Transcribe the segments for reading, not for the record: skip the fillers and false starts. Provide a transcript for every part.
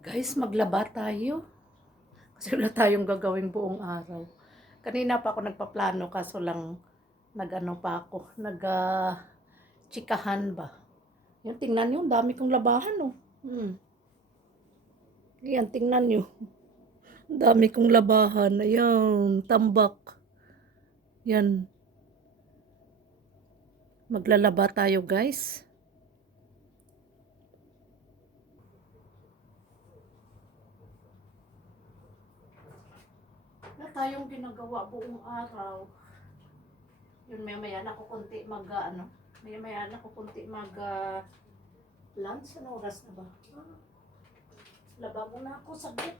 Guys, maglaba tayo. Kasi wala tayong gagawin buong araw. Kanina pa ako nagpaplano kaso lang nag-ano pa ako, chikahan ba. Yan, tingnan nyo, dami kong labahan oh. Yan, tingnan nyo. Dami kong labahan. Ayan, tambak. Yan. Maglalaba tayo guys. Wala tayong ginagawa buong araw. Yun, maya-maya na ako kunti maya-maya na ako kunti lunch. Ano oras na ba? Laba muna ako saglit.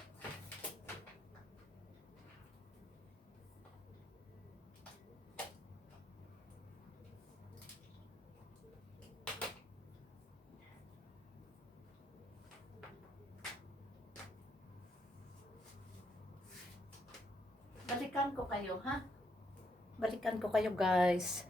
Balikan ko kayo, ha? Balikan ko kayo, guys.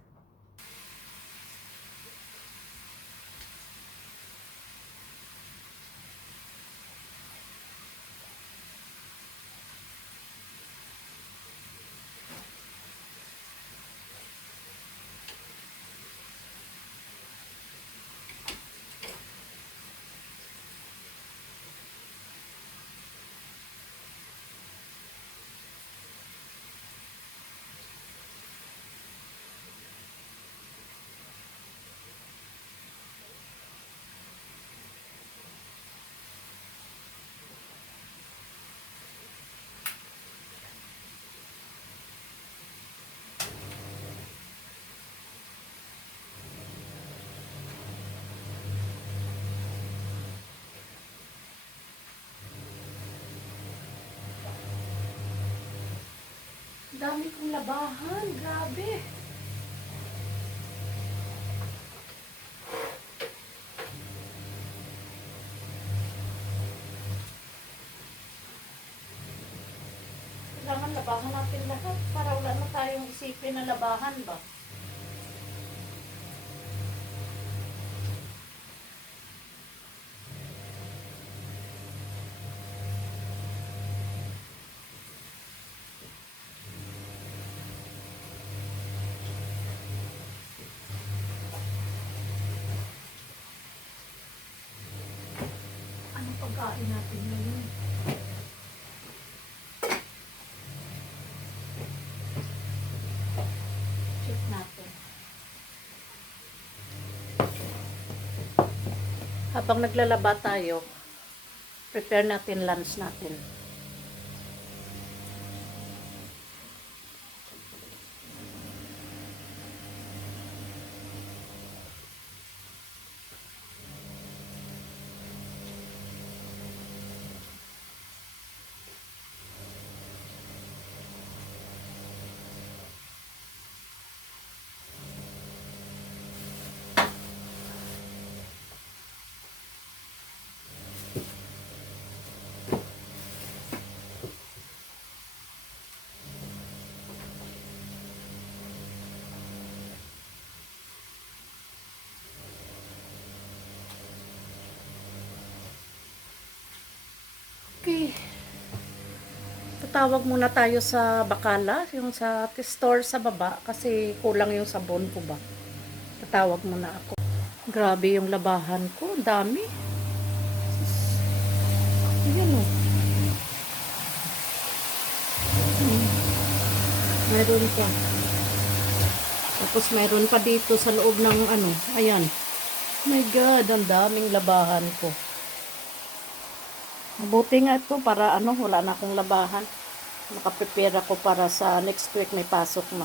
Dami kong labahan, grabe. Kailangan labahan natin lahat para wala na tayong isipin na labahan ba. Anong pagkain natin ngayon? Check natin. Habang naglalaba tayo, prepare natin lunch natin. Okay. Tatawag muna tayo sa bakala, yung sa store sa baba, kasi kulang yung sabon ko ba. Tatawag muna ako. Grabe yung labahan ko, dami. Ayan o. Mayroon pa. Tapos mayroon pa dito sa loob ng ayan. My God, ang daming labahan ko. Mabuti nga ito para wala na akong labahan. Nakaprepare ako para sa next week may pasok na.